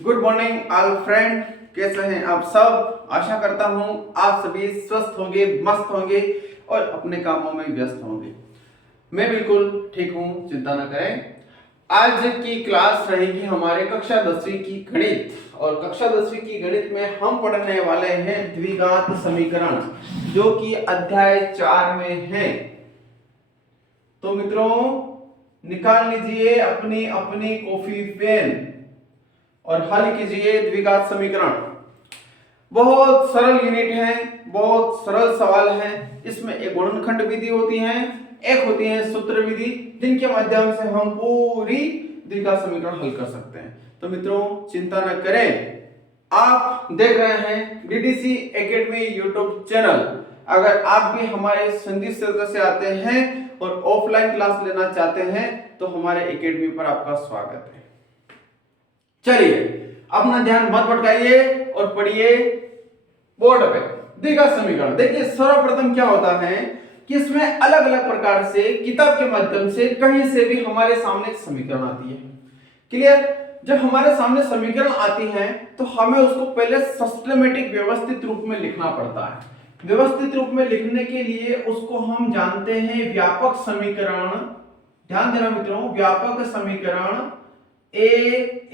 Good morning all friend, कैसे हैं आप सब। आशा करता हूं आप सभी स्वस्थ होंगे, मस्त होंगे और अपने कामों में व्यस्त होंगे। मैं बिल्कुल ठीक हूं, चिंता न करें। आज की क्लास रहेगी हमारे कक्षा 10वीं की गणित और कक्षा 10वीं की गणित में हम पढ़ने वाले हैं द्विघात समीकरण, जो कि अध्याय 4 में है। तो मित्रों, निकाल लीजिए अपनी अपनी कॉपी पेन और हल कीजिए द्विघात समीकरण। बहुत सरल यूनिट है, बहुत सरल सवाल है। इसमें एक गुणनखंड विधि होती है, एक होती है सूत्र विधि, जिनके माध्यम से हम पूरी द्विघात समीकरण हल कर सकते हैं। तो मित्रों, चिंता न करें, आप देख रहे हैं डीडीसी एकेडमी यूट्यूब चैनल। अगर आप भी हमारे संगीत क्षेत्र से आते हैं और ऑफलाइन क्लास लेना चाहते हैं तो हमारे एकेडमी पर आपका स्वागत है। चलिए, अपना ध्यान मत भटकाइए और पढ़िए बोर्ड पे द्विघात समीकरण। देखिए, सर्वप्रथम क्या होता है कि इसमें अलग अलग प्रकार से किताब के माध्यम से कहीं से भी हमारे सामने समीकरण आती है। क्लियर? जब हमारे सामने समीकरण आती है तो हमें उसको पहले सिस्टमैटिक व्यवस्थित रूप में लिखना पड़ता है। व्यवस्थित रूप में लिखने के लिए उसको हम जानते हैं व्यापक समीकरण। ध्यान देना मित्रों, व्यापक समीकरण a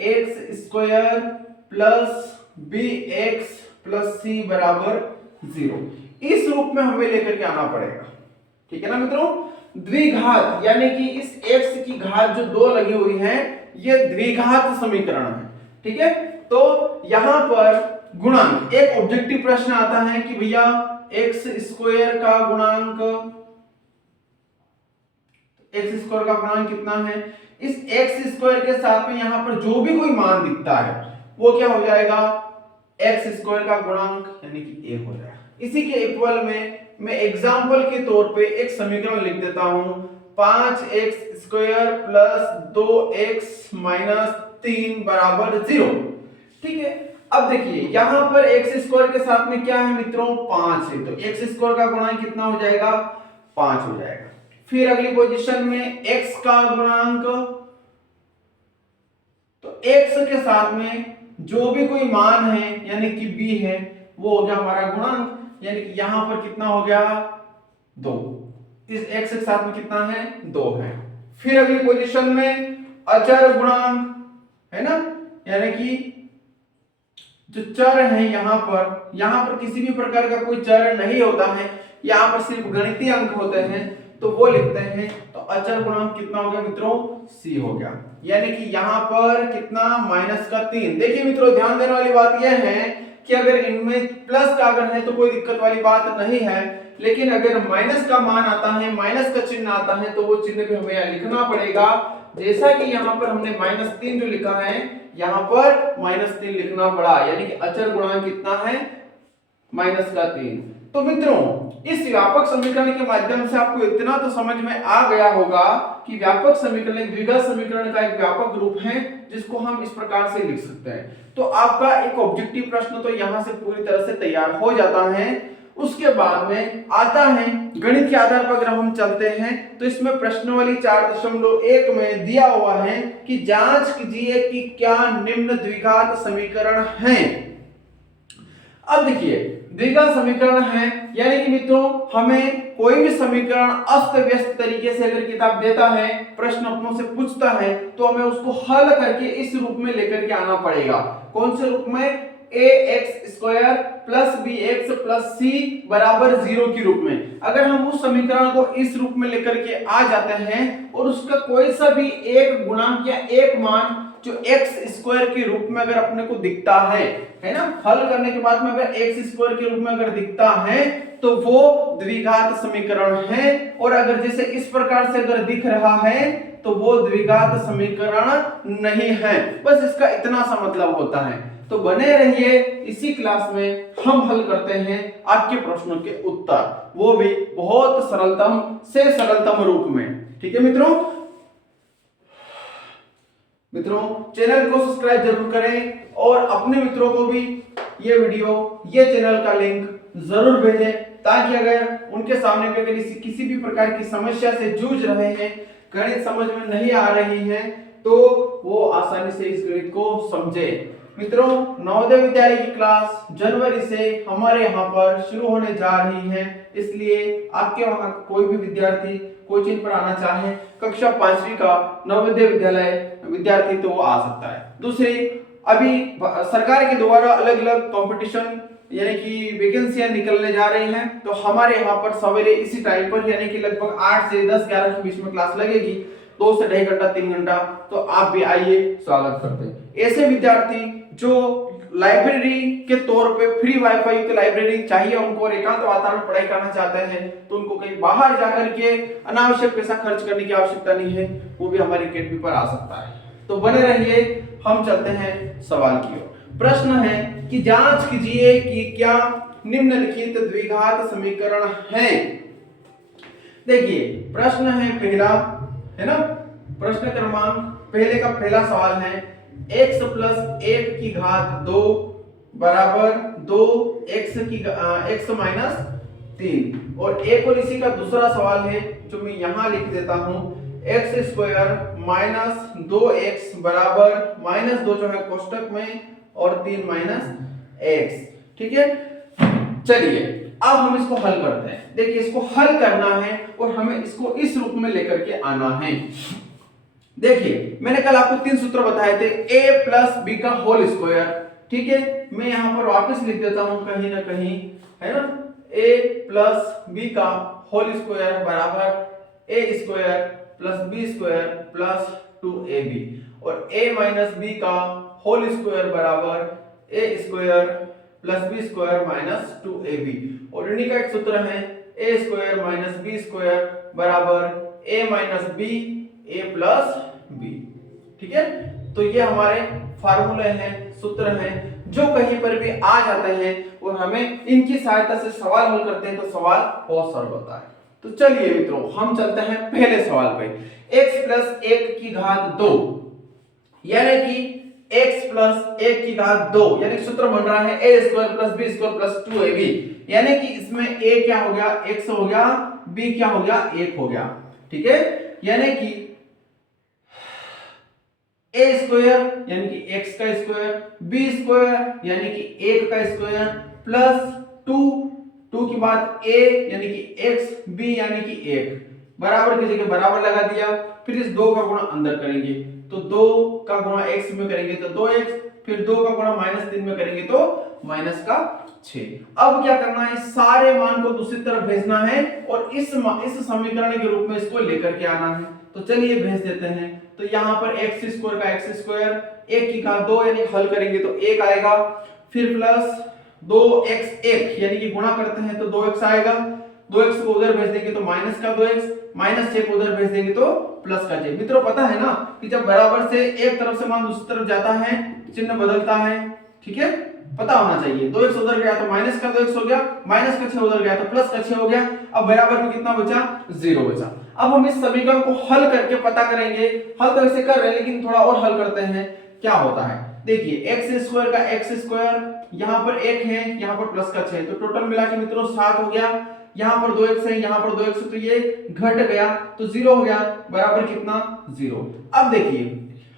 x square plus b x plus c बराबर 0, इस रूप में हमें लेकर के आना पड़ेगा। ठीक है ना मित्रों? द्विघात यानी कि इस x की घात जो 2 लगी हुई है, ये द्विघात समीकरण है। ठीक है, तो यहां पर गुणांक, एक ऑब्जेक्टिव प्रश्न आता है कि भैया एक्स स्क्वायर का गुणांक, एक्स स्क्वायर का गुणांक कितना है। इस एक्स स्क्वायर के साथ में यहां पर जो भी कोई मान दिखता है वो क्या हो जाएगा, एक्स स्क्वायर का गुणांक यानी कि a हो जाएगा। इसी के इक्वल में मैं एग्जांपल के तौर पे एक समीकरण लिख देता हूं, 5x square plus 2x minus 3 बराबर 0। ठीक है, अब देखिए यहां पर एक्स स्क्वायर के साथ में क्या है मित्रों, 5 है, तो एक्स स्क्वायर का गुणांक कितना हो जाएगा, 5 हो जाएगा। फिर अगली पोजीशन में x का गुणांक, तो x के साथ में जो भी कोई मान है यानी कि b है, वो हो गया हमारा गुणांक, यानी कि यहां पर कितना हो गया, 2। इस x के साथ में कितना है, 2 है। फिर अगली पोजीशन में अचर गुणांक है ना, यानी कि जो चर है यहां पर किसी भी प्रकार का कोई चर नहीं होता है, यहां पर सिर्फ गणितीय अंक होते हैं, तो वो लिखते हैं। तो अचर गुणांक कितना हो गया मित्रों, c हो गया, यानी कि यहां पर कितना, -3। देखिए मित्रों, ध्यान देने वाली बात यह है कि अगर इनमें प्लस का अगर है तो कोई दिक्कत वाली बात नहीं है, लेकिन अगर माइनस का मान आता है, माइनस का चिन्ह आता है, तो वो चिन्ह भी हमें यहां लिखना पड़ेगा। जैसा कि यहां पर हमने -3 जो लिखा है, यहां पर -3 लिखना पड़ा, यानी कि अचर गुणांक कितना है, -3। तो मित्रों, इस व्यापक समीकरण के माध्यम से आपको इतना तो समझ में आ गया होगा कि व्यापक समीकरण एक द्विघात समीकरण का एक व्यापक रूप है, जिसको हम इस प्रकार से लिख सकते हैं। तो आपका एक ऑब्जेक्टिव प्रश्न तो यहां से पूरी तरह से तैयार हो जाता है। उसके बाद में आता है गणित के आधार पर अगर हम चलते हैं तो इसमें प्रश्नावली 4.1 में दिया हुआ है कि जांच कीजिए कि क्या निम्न द्विघात समीकरण हैं। अब देखिए, द्विघात समीकरण है यानी कि मित्रों, हमें कोई भी समीकरण अस्त व्यस्त तरीके से अगर किताब देता है, प्रश्न अपनों से पूछता है, तो हमें उसको हल करके इस रूप में लेकर के आना पड़ेगा। कौन से रूप में, ax square plus bx plus c बराबर 0 के रूप में। अगर हम उस समीकरण को इस रूप में लेकर के आ जाते हैं और उसका कोई सा भी एक गुणांक या एक मान जो x स्क्वायर के रूप में अगर अपने को दिखता है ना, हल करने के बाद में अगर x स्क्वायर के रूप में अगर दिखता है तो वो द्विघात समीकरण है। और अगर जैसे इस प्रकार से अगर दिख रहा है तो वो द्विघात समीकरण नहीं है। बस इसका इतना सा मतलब होता है। तो बने रहिए, इसी क्लास में हम हल करते हैं आपके प्रश्नों के उत्तर, वो भी बहुत सरलतम से सरलतम रूप में। ठीक है मित्रों, चैनल को सब्सक्राइब जरूर करें और अपने मित्रों को भी ये वीडियो, ये चैनल का लिंक जरूर भेजें, ताकि अगर उनके सामने भी अगर किसी भी प्रकार की समस्या से जूझ रहे हैं, गणित समझ में नहीं आ रही है, तो वो आसानी से इस गणित को समझे। मित्रों, नवोदय विद्यालय की क्लास जनवरी से हमारे यहाँ पर शुरू होने जा रही है, इसलिए आपके वहाँ कोई भी विद्यार्थी कोचिंग पर आना चाहे कक्षा 5वीं का नवोदय विद्यालय विद्यार्थी तो वो आ सकता है। दूसरी, अभी सरकार के द्वारा अलग अलग कंपटीशन यानी कि वैकेंसियां निकलने जा रही हैं, तो हमारे यहाँ पर सवेरे इसी टाइम पर यानी कि लगभग 8 से 10-11 के बीच में क्लास लगेगी, 2 से 2.5 घंटा 3 घंटा, तो आप भी आइए, स्वागत करते हैं। ऐसे विद्यार्थी जो लाइब्रेरी के तौर पे फ्री वाईफाई युक्त लाइब्रेरी चाहिए उनको और एकांत वातावरण में पढ़ाई करना चाहते हैं, तो उनको कहीं बाहर जाकर के अनावश्यक पैसा खर्च करने की आवश्यकता नहीं है, वो भी हमारी अकेडमी पर आ सकता है। तो बने रहिए, हम चलते हैं सवाल की ओर। प्रश्न है कि जांच कीजिए कि क्या निम्नलिखित द्विघात समीकरण हैं। देखिए, प्रश्न है पहला, है ना, प्रश्न क्रमांक पहले का पहला सवाल है x + 1 की घात 2 बराबर 2x माइनस 3, और एक और इसी का दूसरा सवाल है जो मैं यहां लिख देता हूं, x² माइनस 2x बराबर -2 जो है कोष्टक में और 3 माइनस x। ठीक है, चलिए अब हम इसको हल करते हैं। देखिए, इसको हल करना है और हमें इसको इस रूप में लेकर के आना है। देखिए, मैंने कल आपको 3 सूत्र बताए थे, a + b का होल स्क्वायर। ठीक है, मैं यहां पर वापस लिख देता हूं कहीं ना कहीं, है ना, a + b का होल स्क्वायर बराबर a² + b² + 2ab, और a - b का होल स्क्वायर बराबर a² + b² - 2ab, और इन्हीं का एक सूत्र है a² - b² बराबर a - b a + b। ठीक है, तो ये हमारे फार्मूले हैं, सूत्र हैं, जो कहीं पर भी आ जाते हैं और हमें इनकी सहायता से सवाल हल करते हैं तो सवाल बहुत सरल होता है। तो चलिए मित्रों, हम चलते हैं पहले सवाल पे। x + 1 की घात 2 यानी कि x + 1 की घात 2 यानी सूत्र बन रहा है a² + b² + 2ab, यानी कि इसमें a क्या हो गया, x हो गया, b क्या हो गया, 1 हो गया। ठीक है, यानी कि a² यानी कि x का स्क्वायर, b² यानी कि 1 का स्क्वायर, प्लस 2 के बाद a यानी कि x, b यानी कि 1, बराबर की जगह बराबर लगा दिया, फिर इस 2 का गुणा अंदर करेंगे तो 2 का गुणा x में करेंगे तो 2x, फिर 2 का गुणा -3 में करेंगे तो -6। अब क्या करना है, सारे मान को दूसरी तरफ भेजना है और इस समीकरण के रूप में इसको लेकर के आना है। तो चलिए भेज देते हैं। तो यहाँ पर x² का x², 1 की घात 2 यानी हल करेंगे तो 1 आएगा, फिर प्लस 2x1 यानी कि गुणा करते हैं तो 2x आएगा, 2x को उधर भेज देंगे तो -2x, -6 को उधर भेज देंगे तो +6। मित्रों, पता है ना कि जब बराबर से एक तरफ से मान दूसरी तरफ जाता है चिन्ह बदलता है। ठीक है, पता होना चाहिए। 2x उधर गया तो -2x हो गया, -6 उधर गया तो +6 हो गया। अब बराबर में कितना बचा, 0 बचा। अब हम इस समीकरण को हल करके पता करेंगे, हल तो ऐसे कर रहे हैं लेकिन थोड़ा और हल करते हैं क्या होता है। देखिए, x² का x², यहाँ पर 1 है, यहाँ पर +6 है, तो टोटल मिला के मित्रों 7 हो गया। यहाँ पर 2x है, यहाँ पर 2x है, तो ये घट गया तो 0 हो गया, बराबर कितना, 0। अब देखिए,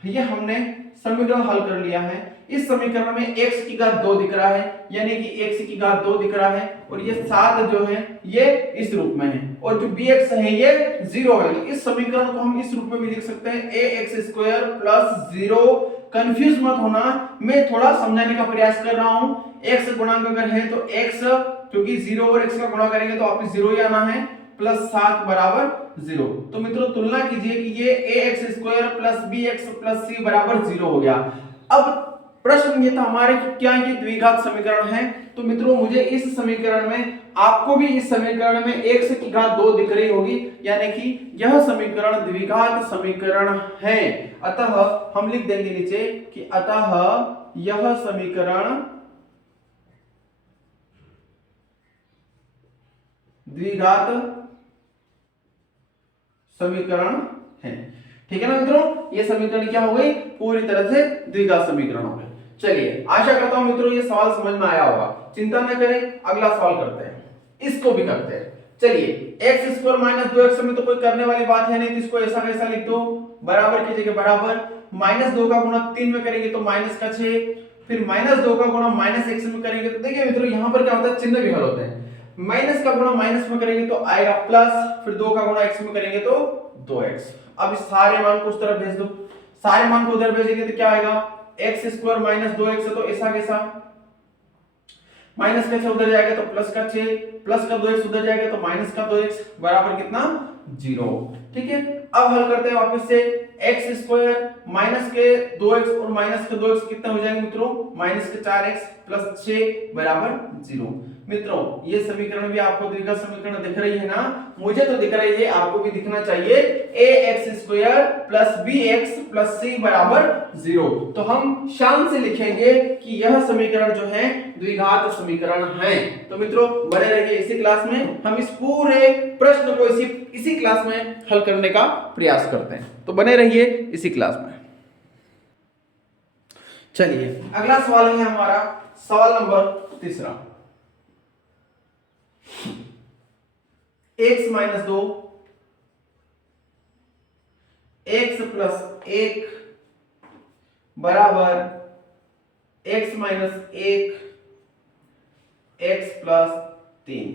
ये हमने समीकरण हल कर लिया है। इस समीकरण में x की घात 2 दिख रहा है, यानी कि x की घात 2 दिख रहा है, और ये 7 जो है ये इस रूप में है, और जो bx है ये 0 है। तो इस समीकरण को हम इस रूप में भी लिख सकते हैं, ax² + 0। कंफ्यूज मत होना, मैं थोड़ा समझाने का प्रयास कर रहा हूं। x गुणांक अगर है तो x, क्योंकि 0 और x का गुणा करेंगे तो वापस 0 ही आना है, +7 बराबर 0। तो मित्रों तुलना कीजिए कि ये ax² + bx + c बराबर 0 हो गया। अब प्रश्न ये था हमारे कि क्या ये द्विघात समीकरण है। तो मित्रों, मुझे इस समीकरण में, आपको भी इस समीकरण में x की घात 2 दिख रही होगी, यानी कि यह समीकरण द्विघात समीकरण है। अतः हम लिख देंगे नीचे कि अतः यह समीकरण द्विघात समीकरण है। ठीक है ना मित्रों, ये समीकरण क्या हो गई, पूरी तरह से द्विघात समीकरण हो गए। चलिए, आशा करता हूं मित्रों ये सवाल समझ में आया होगा। चिंता न करें, अगला सवाल करते हैं, इसको भी करते हैं। चलिए, x² - 2x में तो कोई करने वाली बात है नहीं, तो इसको ऐसा कैसा लिख दो, बराबर की जगह बराबर, -2 का गुणा 3 में करेंगे तो -6, फिर -2 का गुणा -x में करेंगे तो देखिए मित्रों यहाँ पर क्या होता है, चिन्ह विहल होते हैं। माइनस का गुणा माइनस में करेंगे तो आएगा प्लस, फिर 2 का गुणा x में करेंगे तो 2x। अब इस सारे मान को उस तरफ भेज दो, सारे मान को उधर भेजेंगे तो क्या आएगा, x² - 2x है तो ऐसा कैसा, माइनस का 6 उधर जाएगा तो प्लस का 6, प्लस का 2x उधर जाएगा तो माइनस का 2x बराबर कितना, 0। ठीक है, अब हल करते हैं वापस से, x² माइनस के 2x और माइनस के 2x कितना हो जाएंगे मित्रों, माइनस के 4x प्लस 6 बराबर 0। मित्रों ये समीकरण भी आपको द्विघात समीकरण दिख रही है ना, मुझे तो दिख रही है, आपको भी दिखना चाहिए। ax² plus bx plus c बराबर 0। तो हम शान से लिखेंगे कि यह समीकरण जो है द्विघात समीकरण है। तो मित्रों बने रहिए इसी क्लास में, हम इस पूरे प्रश्न को इसी क्लास में हल करने का प्रयास करते हैं। तो बने रहिए इसी क्लास में। चलिए अगला सवाल है हमारा सवाल नंबर 3, x - 2 x + 1 बराबर x - 1 x + 3।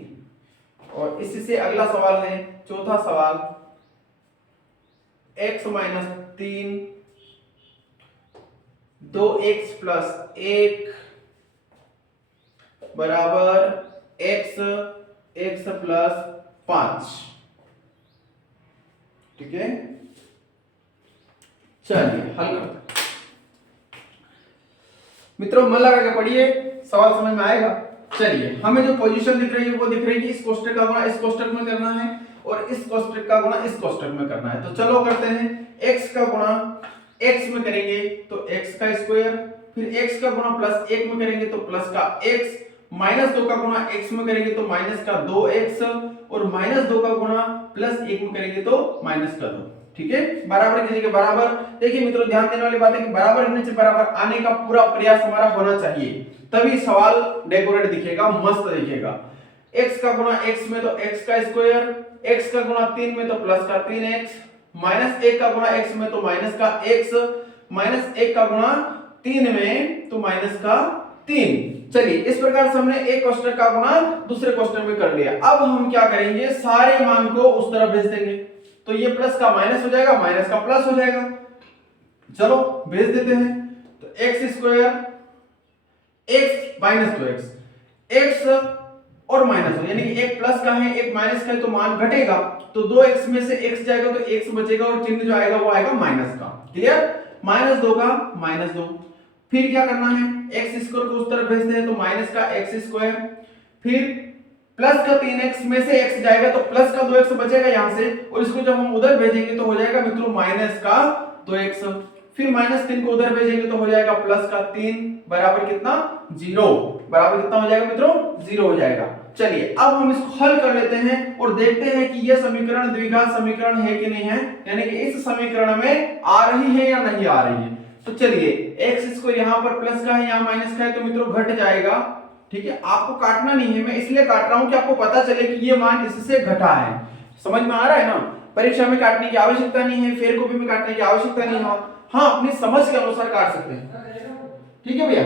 और इसी से अगला सवाल है चौथा सवाल, x - 3 2x + 1 बराबर x + 5। ठीक है, चलिए हल करते हैं। मित्रों मन लगा के पढ़िए, सवाल समझ में आएगा। चलिए हमें जो पोजीशन दिख रही है वो दिख रही है कि इस कोष्टक का गुणा इस कोष्टक में करना है और इस कोष्टक का गुणा इस कोष्टक में करना है। तो चलो करते हैं, x का गुणा x में करेंगे तो x का स्क्वायर, फिर x का गुणा प्लस 1 में करेंगे तो प्लस का x, -2 का गुणा x में करेंगे तो माइनस का 2x और -2 का गुणा प्लस 1 में करेंगे तो माइनस का 2। ठीक है, बराबर की जगह बराबर। देखिए मित्रों ध्यान देने वाली बात है कि बराबर नीचे बराबर आने का पूरा प्रयास हमारा होना चाहिए, तभी सवाल डेकोरेट दिखेगा, मस्त दिखेगा। x का गुणा x में तो x का स्क्वायर, x का गुणा 3 में तो प्लस का 3x, -1 का गुणा x में तो माइनस का x, -1 का गुणा 3 में तो माइनस का 3। चलिए इस प्रकार से हमने एक कोष्टक का गुणा दूसरे कोष्टक में कर लिया। अब हम क्या करेंगे, सारे मान को उस तरफ भेज देंगे, तो ये प्लस का माइनस हो जाएगा, माइनस का प्लस हो जाएगा। चलो भेज देते हैं, तो x² x - 2x, x और माइनस हो, यानी कि एक प्लस का है एक माइनस का है तो मान घटेगा, तो 2x में से x जाएगा तो x बचेगा और चिन्ह जो आएगा वो आएगा माइनस का। क्लियर, -2 का -2, फिर क्या करना है, x² को उस तरफ भेजते हैं तो माइनस का x², फिर प्लस का 3x में से x जाएगा तो प्लस का 2x बचेगा यहां से, और इसको जब हम उधर भेजेंगे तो हो जाएगा मित्रों माइनस का 2x, फिर -3 को उधर भेजेंगे तो हो जाएगा प्लस का 3 बराबर कितना, 0। बराबर कितना हो जाएगा मित्रों, 0 हो जाएगा। चलिए अब हम इसको हल कर लेते हैं और देखते हैं कि यह समीकरण द्विघात समीकरण है कि नहीं है, यानी कि इस समीकरण में आ रही है या नहीं आ रही है। तो चलिए x² यहाँ पर प्लस का है यहाँ माइनस का है तो मित्रों घट जाएगा। ठीक है, आपको काटना नहीं है, मैं इसलिए काट रहा हूं कि आपको पता चले कि ये मान इससे घटा है। समझ में आ रहा है ना, परीक्षा में काटने की आवश्यकता नहीं है, फेर कॉपी में काटने की आवश्यकता नहीं है। हाँ अपनी समझ के अनुसार काट सकते हैं। ठीक है भैया,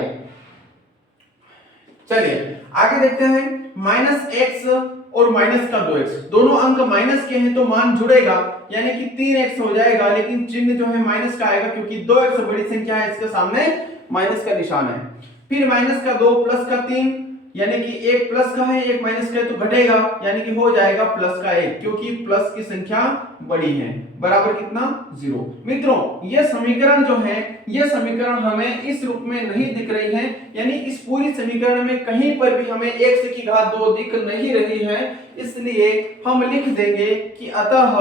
चलिए आगे देखते हैं, -x और माइनस का 2x, दोनों अंक माइनस के हैं तो मान जुड़ेगा, यानी कि 3x हो जाएगा, लेकिन चिन्ह जो है माइनस का आएगा क्योंकि 2x बड़ी संख्या है, इसके सामने माइनस का निशान है। फिर -2 प्लस का 3, यानी कि एक प्लस का है एक माइनस का है तो घटेगा, यानी कि हो जाएगा प्लस का 1, क्योंकि प्लस की संख्या बड़ी है, बराबर कितना, 0। मित्रों ये समीकरण जो है, ये समीकरण हमें इस रूप में नहीं दिख रही है, यानी इस पूरी समीकरण में कहीं पर भी हमें x की घात 2 दिख नहीं रही है, इसलिए हम लिख देंगे कि अतः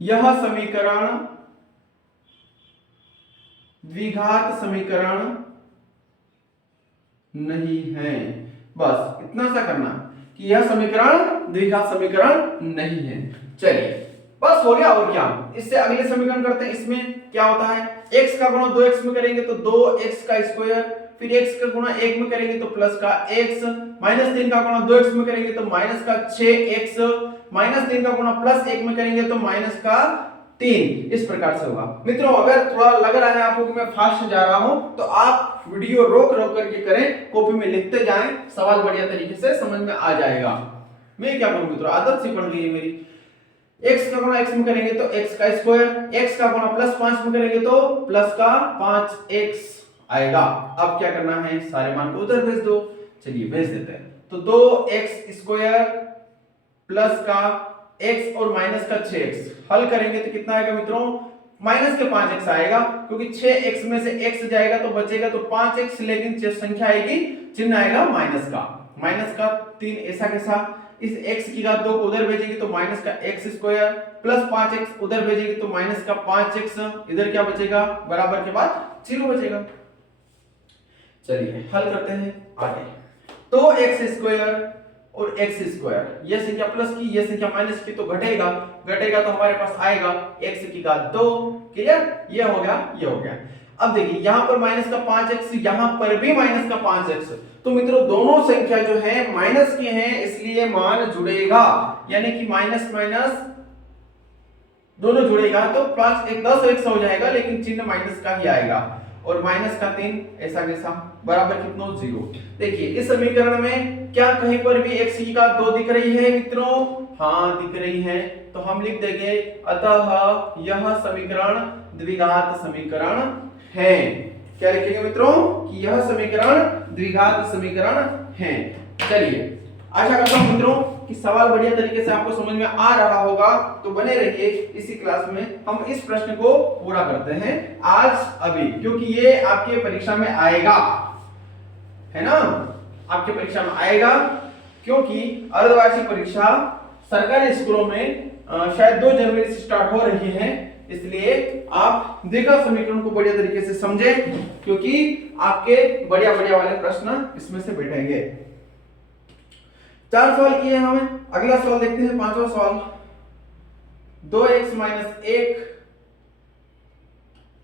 यह समीकरण द्विघात समीकरण नहीं है। बस इतना सा करना कि यह समीकरण द्विघात समीकरण नहीं है। चलिए बस हो गया, और क्या, इससे अगले समीकरण करते हैं। इसमें क्या होता है, x का गुणा 2x में करेंगे तो 2x का स्क्वायर, फिर x का गुणा 1 में करेंगे तो प्लस का x, -3 का गुणा 2x में करेंगे तो माइनस का 6x, -3 का गुणा प्लस 1 में करेंगे तो माइनस का 3। इस प्रकार से होगा। मित्रों अगर थोड़ा लग रहा है आपको कि मैं फास्ट जा रहा हूं तो आप वीडियो रोक रोक करके करें, कॉपी में लिखते जाएं, सवाल बढ़िया तरीके से समझ में आ जाएगा। मैं क्या करूं मित्रों, आदत सी पड़ गई है मेरी। x का गुणा x में करेंगे तो x का स्क्वायर, x का गुणा +5 में करेंगे तो प्लस का 5x आएगा। अब क्या करना है, सारे मान को उधर भेज दो। चलिए भेज देते हैं। तो 2x स्क्वायर प्लस का x और माइनस का 6x हल करेंगे तो कितना आएगा मित्रों, माइनस के 5x आएगा, क्योंकि 6x में से x जाएगा तो बचेगा तो 5x, लेकिन संख्या आएगी, चिन्ह आएगा माइनस का 3। ऐसा कैसा, इस x की घात 2 को उधर भेजेंगे तो माइनस का x स्क्वायर प्लस 5x उधर भेजेंगे तो माइनस का 5x, इधर क्या बचेगा, बराबर के बाद 0 बचेगा। चलिए हल करते हैं आगे। तो x स्क्वायर और x स्क्वायर, ये संख्या प्लस की ये संख्या माइनस की, तो घटेगा तो हमारे पास आएगा x की घात 2। क्लियर, ये हो गया। अब देखिए यहां पर माइनस का 5x, यहां पर भी माइनस का 5x, तो मित्रों दोनों संख्या जो है माइनस की हैं, इसलिए मान जुड़ेगा, यानी कि माइनस माइनस दोनों जुड़ेगा तो प्लस 10x हो जाएगा, लेकिन चिन्ह माइनस का ही आएगा। और माइनस का 3 ऐसा कैसा, बराबर कितना, 0। देखिए इस समीकरण में क्या कहीं पर भी x की घात 2 दिख रही है मित्रों, हाँ दिख रही है, तो हम लिख देंगे अतः यह समीकरण द्विघात समीकरण है। क्या लिखेंगे मित्रों, कि यह समीकरण द्विघात समीकरण है। चलिए आशा करता हूं मित्रों कि सवाल बढ़िया तरीके से आपको समझ में आ रहा होगा, तो बने रहिए इसी क्लास में। हम इस प्रश्न को पूरा करते हैं आज अभी, क्योंकि ये आपके परीक्षा में आएगा, है ना, आपके परीक्षा में आएगा, क्योंकि अर्धवार्षिक परीक्षा सरकारी स्कूलों में शायद 2 जनवरी से स्टार्ट हो रही है, इसलिए आप द्विघात समीकरण को बढ़िया तरीके से समझे, क्योंकि आपके बढ़िया वाले प्रश्न इसमें से बैठेंगे। 4 सवाल किए हमें, अगला सवाल देखते हैं, 5वां सवाल। 2x - 1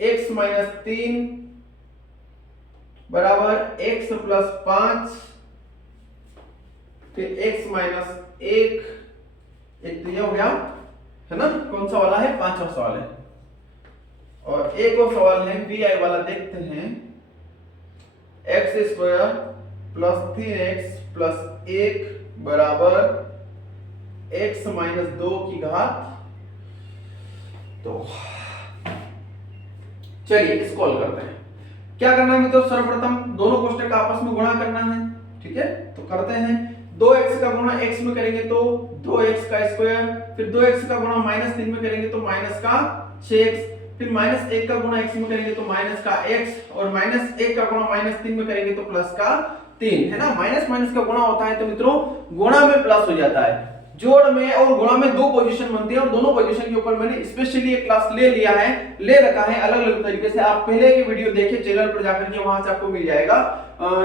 x - 3 बराबर x + 5, फिर x - 1, एक तो ये हो गया, है ना, कौन सा वाला है, 5वां सवाल है। और एक और सवाल है vi वाला, देखते हैं, x² + 3x + 1 बराबर x - 2 की घात 2। चलिए इसको हल करते हैं। क्या करना है मित्रों, सर्वप्रथम दोनों कोष्टक का आपस में गुणा करना है, ठीक है, तो करते हैं। 2x का गुणा x में करेंगे तो 2x का स्क्वायर, फिर 2x का गुणा -3 में करेंगे तो माइनस का 6x, फिर -1 का गुणा x में करेंगे तो माइनस का x, और -1 का गुणा -3 में करेंगे तो प्लस का 3, है ना। माइनस माइनस का गुणा होता है तो मित्रों गुणा में प्लस हो जाता है। जोड़ में और गुणा में 2 पोजीशन बनती है, और दोनों पोजीशन के ऊपर मैंने स्पेशली एक क्लास ले रखा है अलग अलग तरीके से। आप पहले की वीडियो देखे चैनल पर जाकर के, वहां से आपको मिल जाएगा,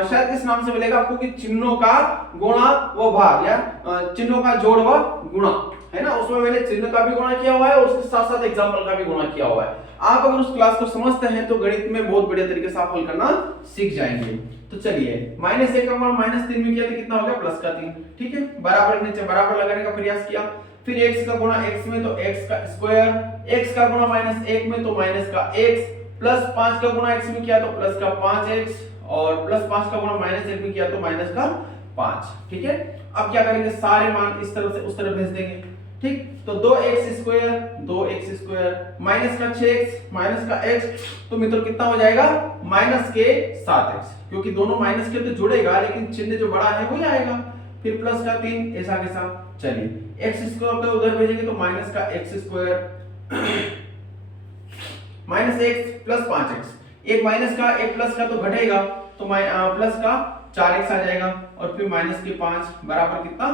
शायद इस नाम से मिलेगा आपको, कि चिन्हों का गुणा व भाग, या चिन्हों का जोड़ व गुणा, है ना। उसमें मैंने चिन्ह का भी गुणा किया हुआ है, और उसके साथ साथ एग्जांपल का भी गुणा किया हुआ है। आप अगर उस क्लास को समझते हैं तो गणित में बहुत बढ़िया तरीके से आप हल करना सीख जाएंगे। तो चलिए -1 का गुणा -3 में किया तो कितना हो गया, प्लस का 3, ठीक है। बराबर नीचे बराबर लगाने का प्रयास किया, फिर x का गुणा x में तो x का स्क्वायर, x का गुणा -1 में तो माइनस का x, प्लस 5 का गुणा x में किया तो प्लस का 5x, और प्लस 5 का गुणा -1 में किया तो माइनस का 5, ठीक है। अब क्या करेंगे, सारे मान इस तरफ से उस तरफ भेज देंगे, ठीक। तो 2x² माइनस का 6x माइनस का x, तो मित्रों कितना हो जाएगा, माइनस के 7x, क्योंकि दोनों माइनस के तो जुड़ेगा, लेकिन चिन्ह जो बड़ा है वो आएगा, फिर प्लस का 3, ऐसा कैसा। चलिए x² को उधर भेजेंगे तो माइनस का x² minus x plus 5x, एक माइनस का एक प्लस का तो घटेगा, तो प्लस का 4x आ जाएगा, और फिर माइनस के 5 बराबर कितना,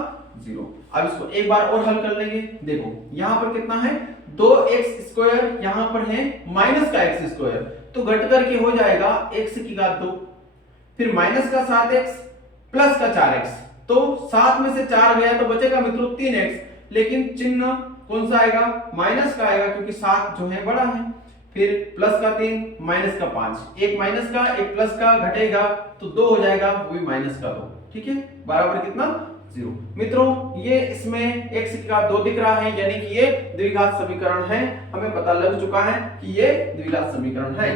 0। अब इसको एक बार और हल कर लेंगे। देखो यहां पर कितना है, 2x², यहां पर है माइनस का x², तो घट करके हो जाएगा x की घात 2, फिर माइनस का 7x प्लस का 4x, तो 7 में से 4 गया तो बचेगा मित्रों 3x, लेकिन चिन्ह कौन सा आएगा, माइनस का आएगा, क्योंकि 7 जो है बड़ा है। फिर प्लस का 3 माइनस का 5, एक माइनस का एक प्लस का घटेगा तो 2 हो जाएगा, वो भी माइनस का 2, ठीक है, बराबर कितना, 0। मित्रों ये इसमें x की घात 2 दिख रहा है, यानी कि ये द्विघात समीकरण है। हमें पता लग चुका है कि ये द्विघात समीकरण है।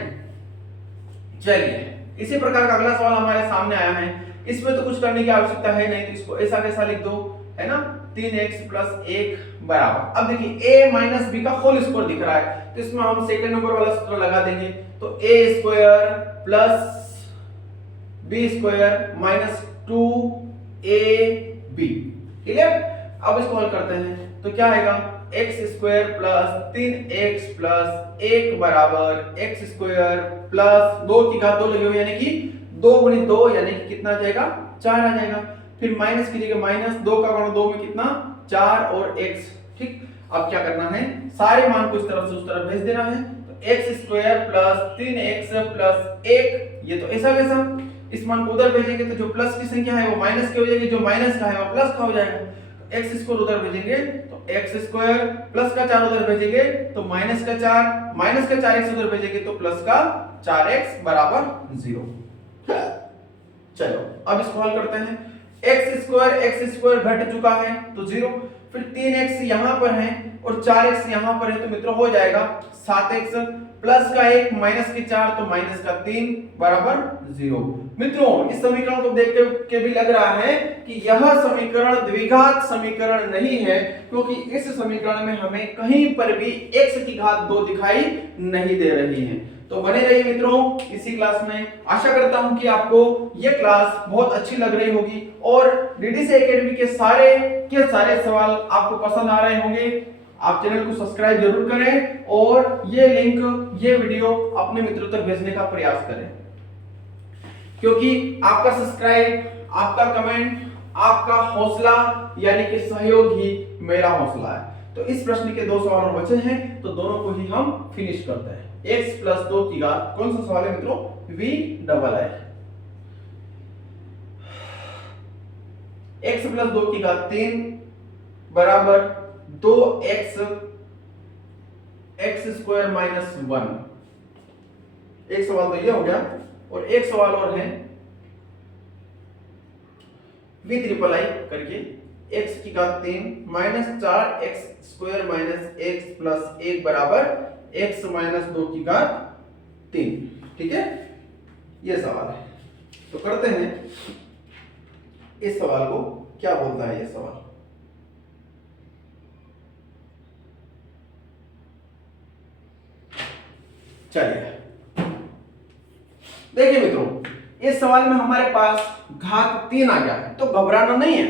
चलिए इसी प्रकार का अगला सवाल हमारे सामने आया है। इसमें तो कुछ करने की आवश्यकता है नहीं, तो इसको ऐसा कैसा लिख दो, है ना, 3x + 1 बराबर। अब देखिए a माइनस b का होल स्क्वायर दिख रहा है, तो इसमें हम सेकंड नंबर वाला सूत्र लगा देंगे। तो a² + b² - 2ab। क्लियर। अब इसको हल करते हैं तो क्या आएगा, x² + 3x + 1 बराबर x² + 2 की घात 2 लगी हुई, यानी कि 2 × 2 यानी कि कितना आ जाएगा, 4 आ जाएगा। फिर माइनस कीजिएगा, -2 का गुणा 2 में कितना, 4 और x। ठीक, अब क्या करना है, सारे मान को इस तरफ से उस तरफ भेज देना है। तो x² + 3x + 1, ये तो ऐसा वैसा, इस मान को उधर भेजेंगे तो जो प्लस की संख्या है वो माइनस की हो जाएगी, जो माइनस का है वो प्लस का हो जाएगा। तो x² उधर भेजेंगे तो x² प्लस का 4 उधर भेजेंगे तो माइनस का 4, माइनस का 4x उधर भेजेंगे तो प्लस का 4x बराबर 0। चलो अब इसको हल करते हैं। x² घट चुका है तो 0, फिर 3x यहां पर है और 4x यहां पर है, तो मित्रों हो जाएगा 7x प्लस का 1 माइनस के 4 तो माइनस का 3 बराबर 0। मित्रों इस समीकरण को देख के भी लग रहा है कि यह समीकरण द्विघात समीकरण नहीं है, क्योंकि इस समीकरण में हमें कहीं पर भी x की घात 2 दिखाई नहीं दे रही है। तो बने रहिए मित्रों इसी क्लास में। आशा करता हूं कि आपको यह क्लास बहुत अच्छी लग रही होगी और डीडीसी एकेडमी के सारे सवाल आपको पसंद आ रहे होंगे। आप चैनल को सब्सक्राइब जरूर करें और ये लिंक, ये वीडियो अपने मित्रों तक भेजने का प्रयास करें, क्योंकि आपका सब्सक्राइब, आपका कमेंट, आपका हौसला यानी कि सहयोग ही मेरा हौसला है। तो इस प्रश्न के 2 सवाल और बचे हैं, तो दोनों को ही हम फिनिश करते हैं। x + 2 की घात, कौन सा सवाल है मित्रों, v x + 2 की घात 3 बराबर 2x x² - 1। एक सवाल तो ये हो गया और एक सवाल और है v�III करके x की घात 3 -4x² - x + 1 बराबर x - 2 की घात 3। ठीक है, ये सवाल है। तो करते हैं इस सवाल को, क्या बोलता है ये सवाल। चलिए देखिए मित्रों, इस सवाल में हमारे पास घात 3 आ गया है, तो घबराना नहीं है।